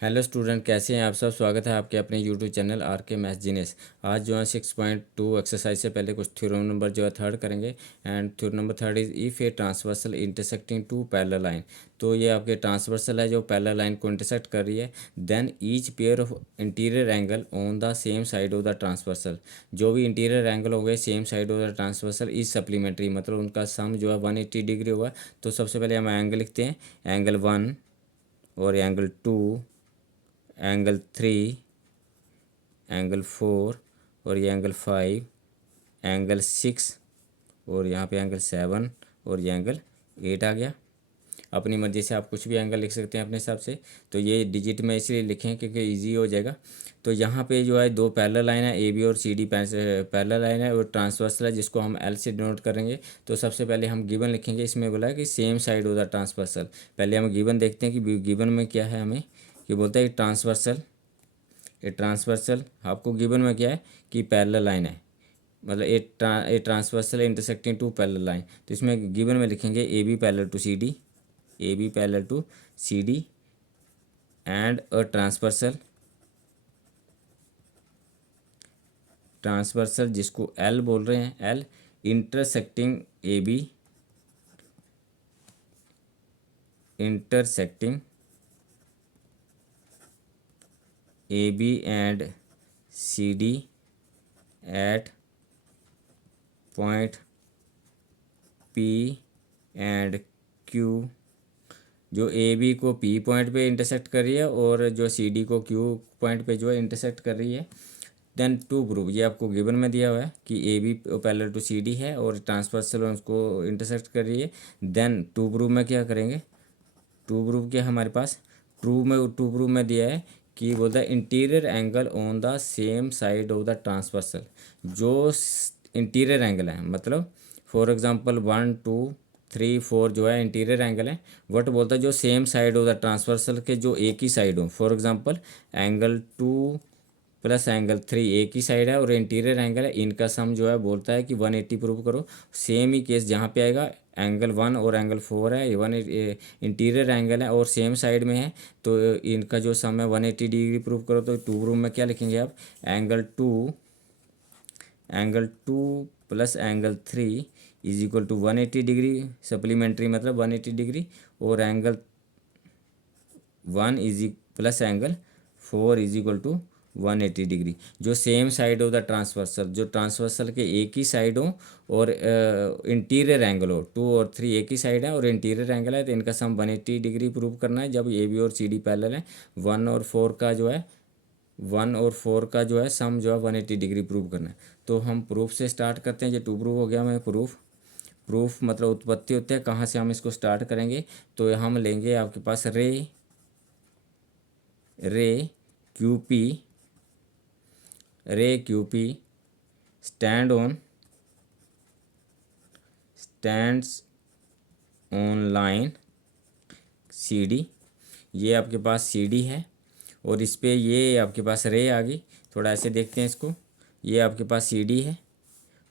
Hello student, कैसे हैं आप सब। स्वागत है आपके अपने यूट्यूब चैनल आर के मैथ जीनियस। आज जो है 6.2 एक्सरसाइज से पहले कुछ थ्योरम नंबर जो है थर्ड करेंगे। And theorem number third is if a transversal intersecting to parallel line. तो ये आपके ट्रांसवर्सल है जो पैरेलल लाइन को इंटरसेक्ट कर रही है। Then each pair of interior angle on the same side of the transversal. जो भी इंटीरियर एंगल हो गए same side of the transversal is supplementary, मतलब उनका सम जो है 180 डिग्री होगा। तो सबसे पहले हम एंगल लिखते हैं, एंगल 1 और एंगल 2, एंगल 3, एंगल 4 और ये एंगल 5, एंगल 6 और यहाँ पे एंगल 7 और ये एंगल 8 आ गया। अपनी मर्ज़ी से आप कुछ भी एंगल लिख सकते हैं अपने हिसाब से। तो ये डिजिट में इसलिए लिखें क्योंकि इजी हो जाएगा। तो यहाँ पे जो है दो पैरेलल लाइन है, ए बी और सी डी पैरेलल लाइन है और ट्रांसवर्सल है जिसको हम एल से डिनोट करेंगे। तो सबसे पहले हम गिवन लिखेंगे। इसमें बोला है कि same side of the transversal. पहले हम गिवन देखते हैं कि गिवन में क्या है। हमें कि बोलता है ट्रांसवर्सल, ए ट्रांसवर्सल आपको गिवन में क्या है कि पैरेलल लाइन है, मतलब a transversal intersecting to parallel line. तो इसमें गिवन में लिखेंगे A B parallel to C D, A B parallel to C D and a transversal, transversal जिसको एल बोल रहे हैं, L intersecting A B, intersecting A B and C D at point P and Q. जो A B को P point पे intersect कर रही है और जो सी डी को क्यू पॉइंट पे जो है इंटरसेक्ट कर रही है। देन टू प्रूव, ये आपको गिवन में दिया हुआ है कि A B parallel to C D है और ट्रांसवर्सल उसको इंटरसेक्ट कर रही है। देन टू प्रूव में क्या करेंगे, टू प्रूव क्या हमारे पास, टू प्रूव में दिया है कि बोलता है interior angle on the same side of the transversal. जो इंटीरियर एंगल है, मतलब फॉर एग्जांपल 1 2 3 4 जो है इंटीरियर एंगल है। वट बोलता है जो same side of the transversal के जो एक ही साइड हो। For example angle 2 plus angle 3 एक ही साइड है और इंटीरियर एंगल है, इनका सम जो है बोलता है कि 180 प्रूव करो। सेम ही केस जहाँ पे आएगा, एंगल 1 और एंगल 4 है, वन इंटीरियर एंगल है और सेम साइड में है, तो इनका जो सम है 180 डिग्री प्रूव करो। तो टू प्रूव में क्या लिखेंगे आप, angle 2 plus angle 3 is equal to 180 degree, supplementary मतलब 180 डिग्री, और angle 1 is plus angle 4 is equal to 180 degree. जो सेम साइड हो द ट्रांसवर्सल, जो ट्रांसवर्सल के एक ही साइड हो और इंटीरियर एंगल हो, 2 और 3 एक ही साइड है और इंटीरियर एंगल है, तो इनका सम 180 डिग्री प्रूव करना है। जब ए बी और सी डी पैरेलल है, 1 और 4 का जो है 1 और 4 का सम जो है 180 डिग्री प्रूव करना है। तो हम प्रूफ से स्टार्ट करते हैं। ये टू प्रूव हो गया। हमें प्रूफ मतलब उत्पत्ति होते हैं, कहाँ से हम इसको स्टार्ट करेंगे। तो हम लेंगे आपके पास ray QP, ray QP stands on line C D. ये आपके पास सी डी है और इस पे ये आपके पास रे आ गई। थोड़ा ऐसे देखते हैं इसको, ये आपके पास सी डी है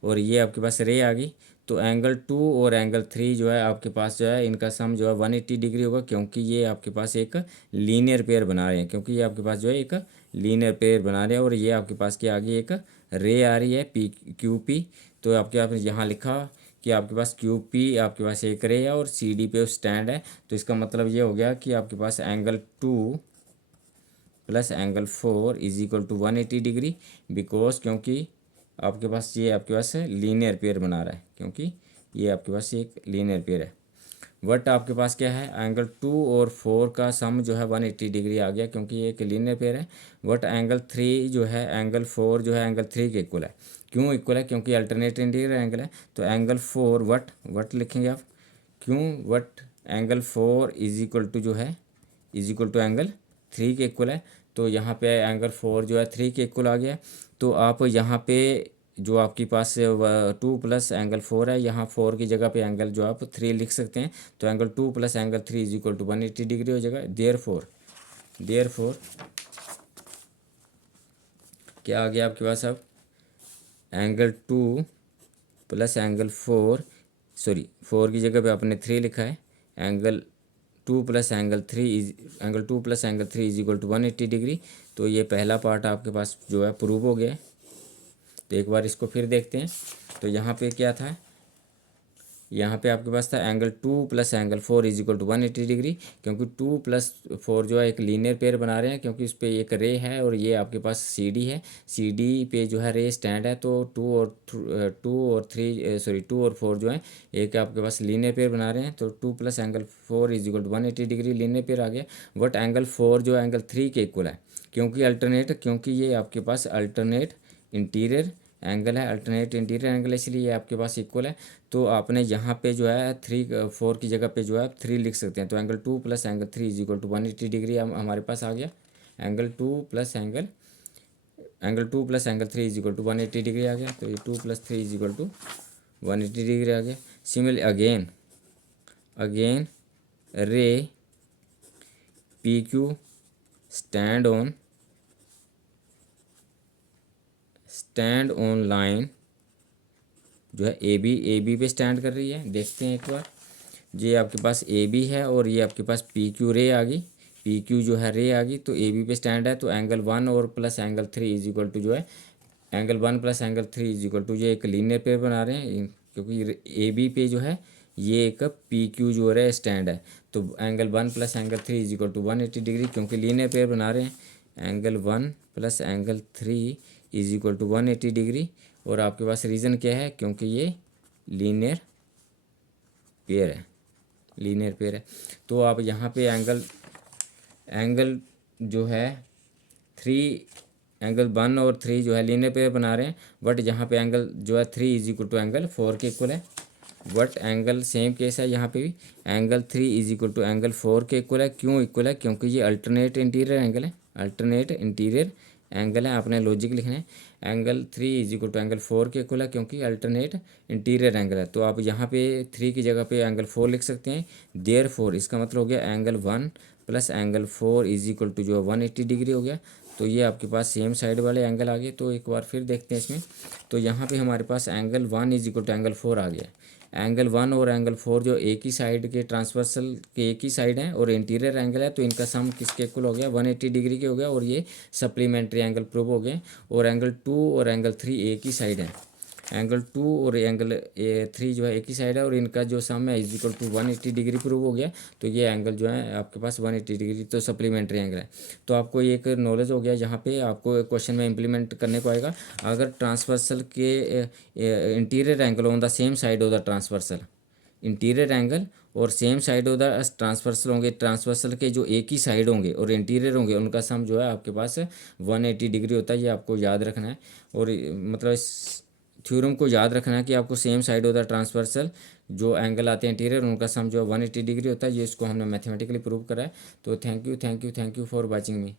और ये आपके पास रे आ गई। तो एंगल 2 और एंगल 3 जो है आपके पास जो है इनका सम जो है 180 डिग्री होगा, क्योंकि ये आपके पास एक लीनियर पेयर बना रहे हैं, क्योंकि ये आपके पास जो है एक लीनियर पेयर बना रहे हैं। और ये आपके पास क्या आ गई, एक रे आ रही है पी क्यू पी। तो आपके आपने यहाँ लिखा कि आपके पास क्यू पी आपके पास एक रे है और सी डी पे स्टैंड है। तो इसका मतलब ये हो गया कि आपके पास angle 2 plus angle 4 is equal to 180 degree, because क्योंकि आपके पास ये आपके पास लीनियर पेयर बना रहा है, क्योंकि ये आपके पास एक लीनियर पेयर है। बट आपके पास क्या है, एंगल 2 और 4 का सम जो है 180 डिग्री आ गया, क्योंकि ये एक लीनियर पेयर है। बट एंगल 3 जो है, एंगल 4 जो है एंगल 3 के इक्वल है। क्यों इक्वल है, क्योंकि अल्टरनेट इंटीरियर एंगल है। तो एंगल 4 वट लिखेंगे आप, क्यों what angle 4 is equal to जो है इज इक्वल टू एंगल 3 के इक्वल है। तो यहाँ पे एंगल 4 जो है 3 के इक्वल आ गया। तो आप यहाँ पे जो आपके पास 2 प्लस एंगल 4 है, यहाँ 4 की जगह पे एंगल जो आप 3 लिख सकते हैं। तो angle 2 plus angle 3 is equal to 180 degree हो जाएगा। देयर फोर क्या आ गया आपके पास अब, एंगल 2 प्लस एंगल 4, सॉरी 4 की जगह पे आपने 3 लिखा है, angle 2 plus angle 3 is angle 2 plus angle 3 is equal to 180 degree. तो ये पहला पार्ट आपके पास जो है प्रूव हो गया है। तो एक बार इसको फिर देखते हैं। तो यहाँ पे क्या था, यहाँ पे आपके पास था angle 2 plus angle 4 is equal to 180 degree, क्योंकि 2 प्लस 4 जो है एक लीनियर पेयर बना रहे हैं, क्योंकि इस पर एक रे है और ये आपके पास सी डी है। सी डी पे जो है रे स्टैंड है, तो 2 और 4 जो है एक आपके पास लीनियर पेयर बना रहे हैं। तो 2 plus angle 4 is equal to 180 degree linear pair आ गया। बट एंगल 4 जो है एंगल 3 के इक्वल है, क्योंकि ये आपके पास अल्टरनेट इंटीरियर एंगल है, अल्टरनेट इंटीरियर एंगल, इसलिए ये आपके पास इक्वल है। तो आपने यहाँ पे जो है 4 की जगह पे जो है 3 लिख सकते हैं। तो angle 2 plus angle 3 is equal to 180 degree हमारे पास आ गया। Angle 2 plus angle 3 is equal to 180 degree आ गया। तो ये 2 plus 3 is equal to 180 degree आ गया। Similarly again ray P Q stand on line जो है ए बी पे स्टैंड कर रही है। देखते हैं एक बार, ये आपके पास ए बी है और ये आपके पास पी क्यू रे आ गई, पी क्यू जो है रे आ गई। तो ए बी पे स्टैंड है, तो एंगल 1 और plus angle 3 is equal to जो है angle 1 plus angle 3 is equal to ये एक लीनियर पेयर बना रहे हैं, क्योंकि ए बी पे जो है ये एक पी क्यू जो है स्टैंड है। तो angle 1 plus angle 3 is equal to 180 degree, क्योंकि लीनियर पेयर बना रहे हैं। Angle 1 plus angle 3 is equal to 180 degree. और आपके पास रीज़न क्या है, क्योंकि ये लीनियर पेयर है। तो आप यहाँ पे एंगल जो है 1 और 3 जो है लीनियर पेयर बना रहे हैं। बट यहाँ पे एंगल जो है 3 इज इक्वल टू एंगल 4 के इक्वल है। बट एंगल सेम केस है यहाँ पे भी, angle 3 is equal to angle 4 के इक्वल है। क्यों इक्वल है, क्योंकि ये अल्टरनेट इंटीरियर एंगल है। आपने लॉजिक लिखना है। Angle 3 is equal to angle 4 के इक्वल है, क्योंकि अल्टरनेट इंटीरियर एंगल है। तो आप यहाँ पे 3 की जगह पे एंगल 4 लिख सकते हैं। देयरफॉर इसका मतलब हो गया angle 1 plus angle 4 is equal to जो 180 डिग्री हो गया। तो ये आपके पास सेम साइड वाले एंगल आ गए। तो एक बार फिर देखते हैं इसमें। तो यहाँ पे हमारे पास angle 1 is equal to angle 4 आ गया। एंगल 1 और एंगल 4 जो एक ही साइड के ट्रांसवर्सल के एक ही साइड हैं और इंटीरियर एंगल है, तो इनका सम किसके इक्वल हो गया, 180 डिग्री के हो गया। और ये सप्लीमेंट्री एंगल प्रूव हो गए। और एंगल 2 और एंगल 3 एक ही साइड है। एंगल 2 और एंगल 3 जो है एक ही साइड है, और इनका जो सम है is equal to 180 degree prove हो गया। तो ये एंगल जो है आपके पास 180 डिग्री, तो सप्लीमेंट्री एंगल है। तो आपको ये एक नॉलेज हो गया। यहाँ पे आपको क्वेश्चन में इंप्लीमेंट करने को आएगा। अगर ट्रांसवर्सल के interior angle on the same side of the transversal, interior angle और same side of the transversal होंगे, ट्रांसवर्सल के जो एक ही साइड होंगे और इंटीरियर होंगे, उनका सम जो है आपके पास 180 डिग्री होता है। ये आपको याद रखना है। और मतलब इस थ्योरम को याद रखना है कि आपको same side of the transversal जो एंगल आते हैं इंटीरियर, उनका सम जो है 180 डिग्री होता है। ये इसको हमने मैथमेटिकली प्रूव करा है। तो thank you for watching me.